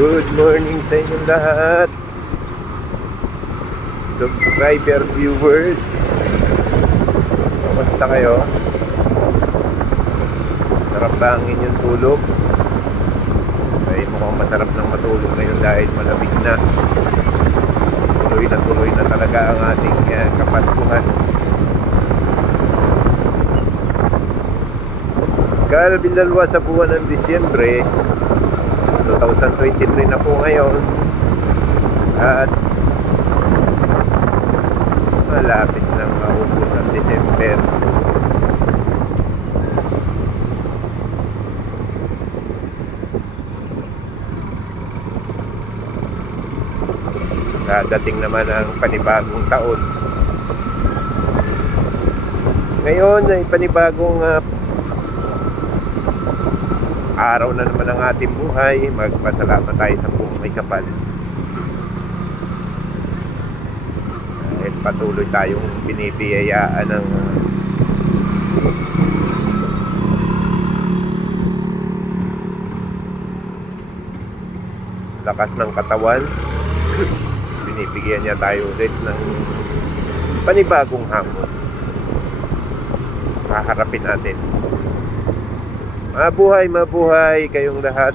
Good morning sa inyong lahat, subscriber, viewers. Kamusta kayo? Sarap ba ang inyong tulog? Ay, mukhang masarap ng matulog ngayon dahil malamig na. Tuloy na talaga ang ating kapaskuhan. Kalabindalwa sa buwan ng Disyembre 2023 na po ngayon, at malapit nang maubos ang December. Dadating naman ang panibagong taon. Ngayon ay panibagong araw na naman ang ating buhay. Magpasalamat tayo sa buong may kapal. Dahil patuloy tayong binibiyayaan ng lakas ng katawan. Binibigyan niya tayo ulit ng panibagong hamon. Haharapin natin. Mabuhay kayong lahat.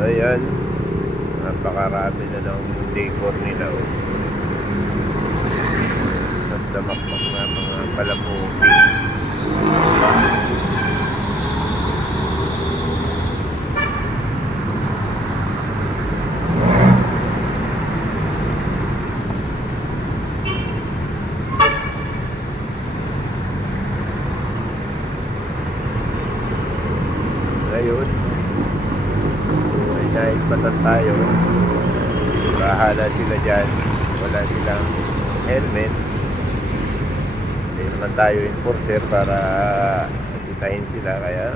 Ayan, napakarami na ng decor nila, oh. At damakmak na mga palamuti. Ayun, may naipatan tayo. Bahala sila dyan, wala silang helmet. Hindi naman tayo enforcer para sitahin sila, kaya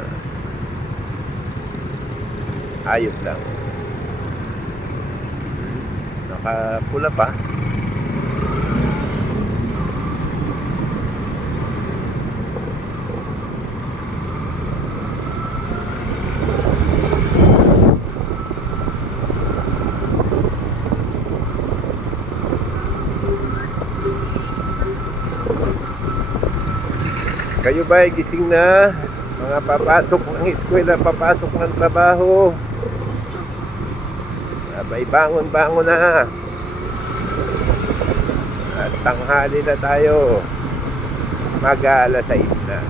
ayos lang. Nakapula pa. Kayo ba ay gising na? Mga papasok ng eskwela, papasok ng trabaho. Abay, bangon na. At tanghali na tayo. Mag-aalas 6 na.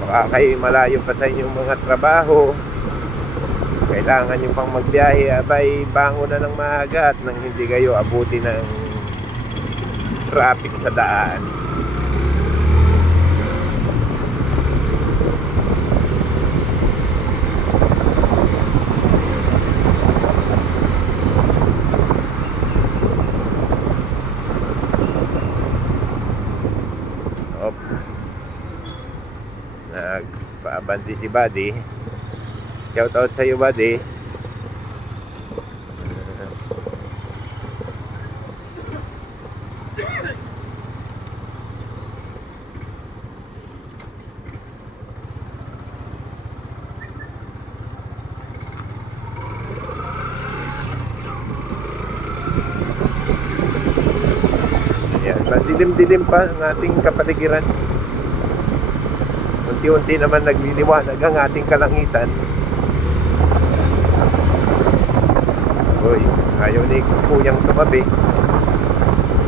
Baka kayo malayo pa sa inyong mga trabaho. Kailangan nyo pang magbiyahe. Abay, bangon na ng maaga at nang hindi kayo abuti ng traffic sa daan. Nagpaabanti si Buddy. Shout out sa iyo, Buddy. Dilim-dilim pa ang ating kapaligiran. Unti-unti naman nagliliwanag ang ating kalangitan. Uy, ayaw ni kuyang tumabi.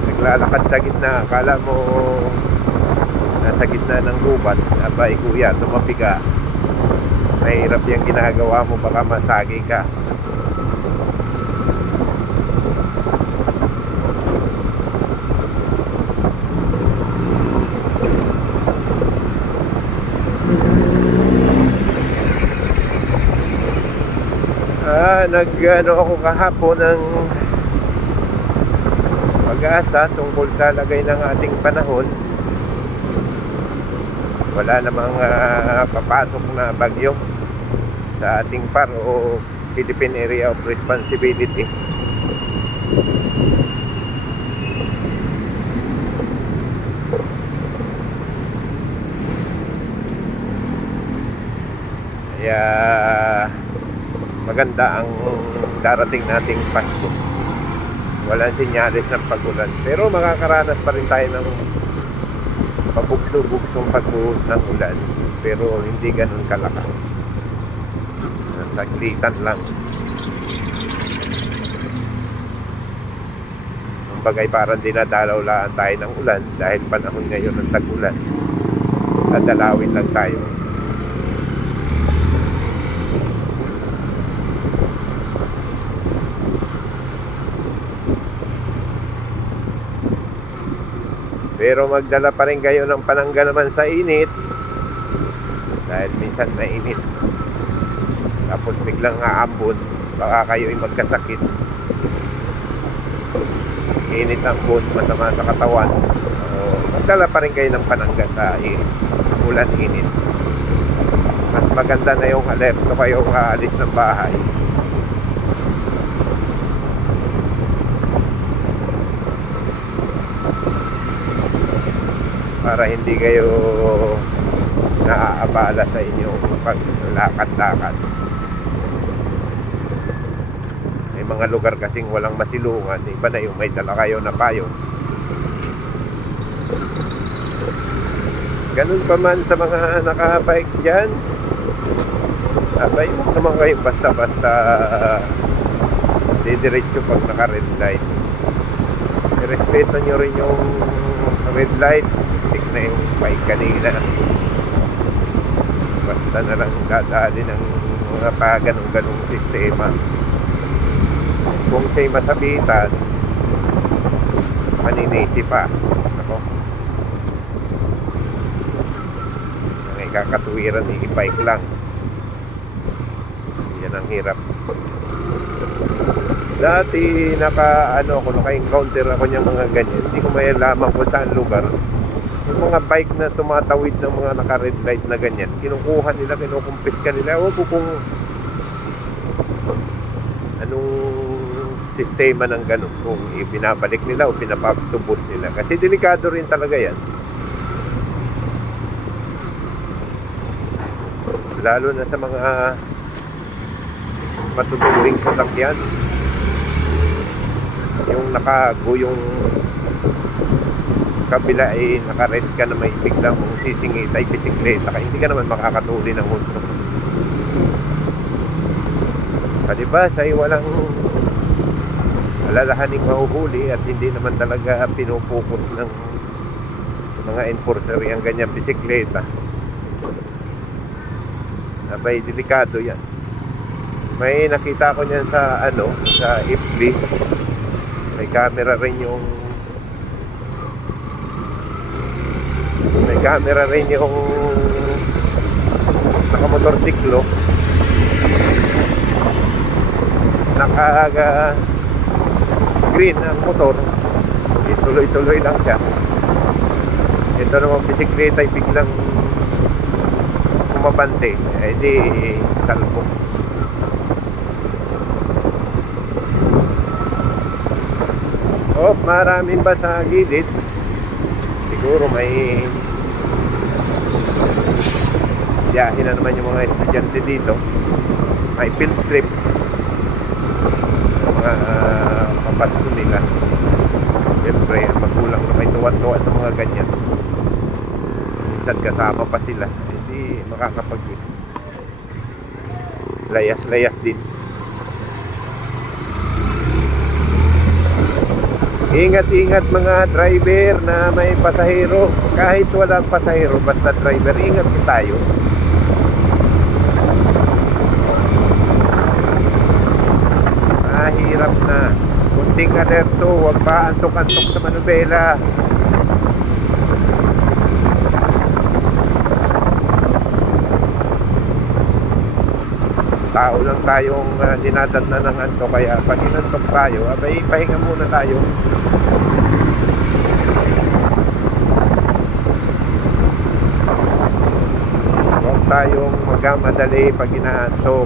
Naglalakad sa gitna. Akala mo nasa gitna ng gubat. Abay kuya, tumabi ka. Mahirap yung ginagawa mo, baka masagi ka. Nag-ano ako kahapon ng pag-asa tungkol sa lagay ng ating panahon. wala namang papasok na bagyo sa ating PAR o Philippine Area of Responsibility. Kaya maganda ang darating nating Pasko. Walang sinyalis ng pag-ulan, pero makakaranas pa rin tayo ng pabugso-bugsong pagbuhos ng ulan, pero hindi ganun kalakas. Saglitan lang. Ang bagay parang dinadalaw-laan tayo ng ulan dahil panahon ngayon ng tag-ulan. Dadalawin lang tayo. Pero magdala pa rin kayo ng panangga naman sa init dahil minsan mainit. Tapos biglang aambon, baka kayo'y magkasakit. Init ang bone, masama sa katawan. Magdala pa rin kayo ng panangga sa ulan init. Mas maganda na yung alerto kayo aalis ng bahay. Para hindi kayo naaabala sa inyong paglakad-lakad. May mga lugar kasing walang masilungan, iba na yung may dala kayo na payo. Ganun pa man sa mga nakabike dyan, abay mo naman kayo basta-basta didiretso pag naka-red light. Irespeto nyo rin yung red light. Na yung bike kanina, basta na lang dadali ng mga ganong sistema. Kung siya'y masabitan, maninisi pa. Ako, ang ikakatuwiran i-bike lang, yan ang hirap. Dati naka-encounter ako niyang mga ganyan, hindi ko may lamang kung saan lugar. Yung mga bike na tumatawid ng mga naka-red light na ganyan, kinukuha nila, kinukumpiska nila. Ewan ko kung anong sistema ng ganun, kung ibinabalik nila o pinapatubos nila. Kasi delikado rin talaga yan. Lalo na sa mga matuturing sasakyan. Yung yung kabila ay naka-red ka na may biglang mong sisingit ay bisikleta ka, hindi ka naman makakatuli ng husto. Diba, sa'yo walang alalahaning mahuhuli at hindi naman talaga pinupukot ng mga enforcer ang ganyan bisikleta. Abay, delikado yan. May nakita ko niyan sa sa FB. May camera rin yung nakamotorsiklo, naka green ang motor, ituloy-tuloy lang siya. Ito naman bisikleta ay biglang kumabante, di talpo. Maraming ba sa gilid? Siguro may biyahe na naman yung mga estudyante dito. May field trip, mga papasko nila. Siyempre magulang na may tuwa-tuwa sa mga ganyan. Minsan kasama pa sila, hindi makakapag layas-layas din. Ingat-ingat mga driver na may pasahero. Kahit walang pasahero, basta driver, ingat tayo. Mahirap na. Kunting alerto, huwag pa antok-antok sa manubela. Tao lang tayong dinadatnan ng antok, kaya pag inantok tayo, abay pahinga muna tayo. tayong magkamadali pag inaantok.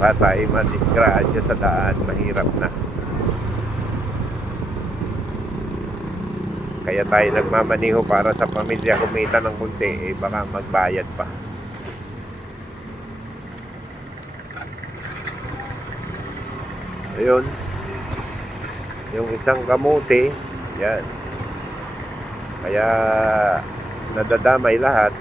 Baka tayo madisgrasya sa daan, mahirap na. Kaya tayo nagmamaniho para sa pamilya kumita ng kunti, baka magbayad pa. Ayun, yung isang kamuti, yan. Kaya nadadamay lahat.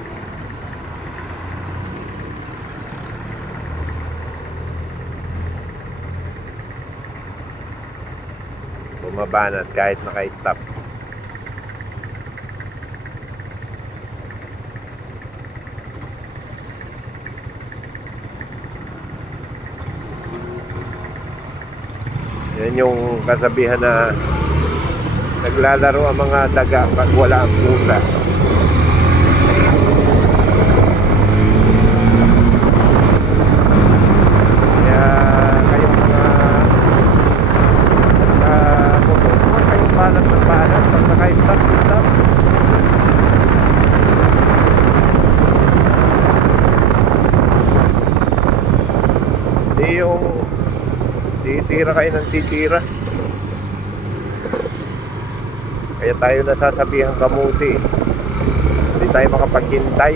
Bumabanat kahit naka-stop. Yan yung kasabihan na naglalaro ang mga daga pag wala ang pusa. Kaya kayong mga motor, huwag kayong balat ng balat pag naka-stop. Hindi yung titira kayo ng titira. Kaya tayo nasasabihan kamuti, hindi tayo makapaghintay.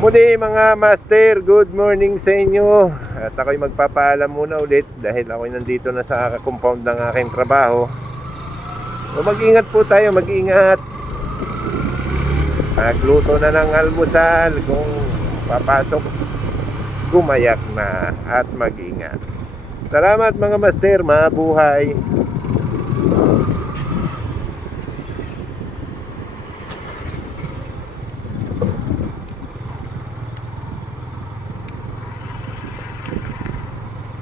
Muli mga master, good morning sa inyo. At ako'y magpapaalam muna ulit dahil ako'y nandito na sa compound ng aking trabaho. So mag-ingat po tayo, mag-ingat. Magluto na ng almusal, kung papasok gumayak na at mag-ingat. Salamat mga master, mabuhay.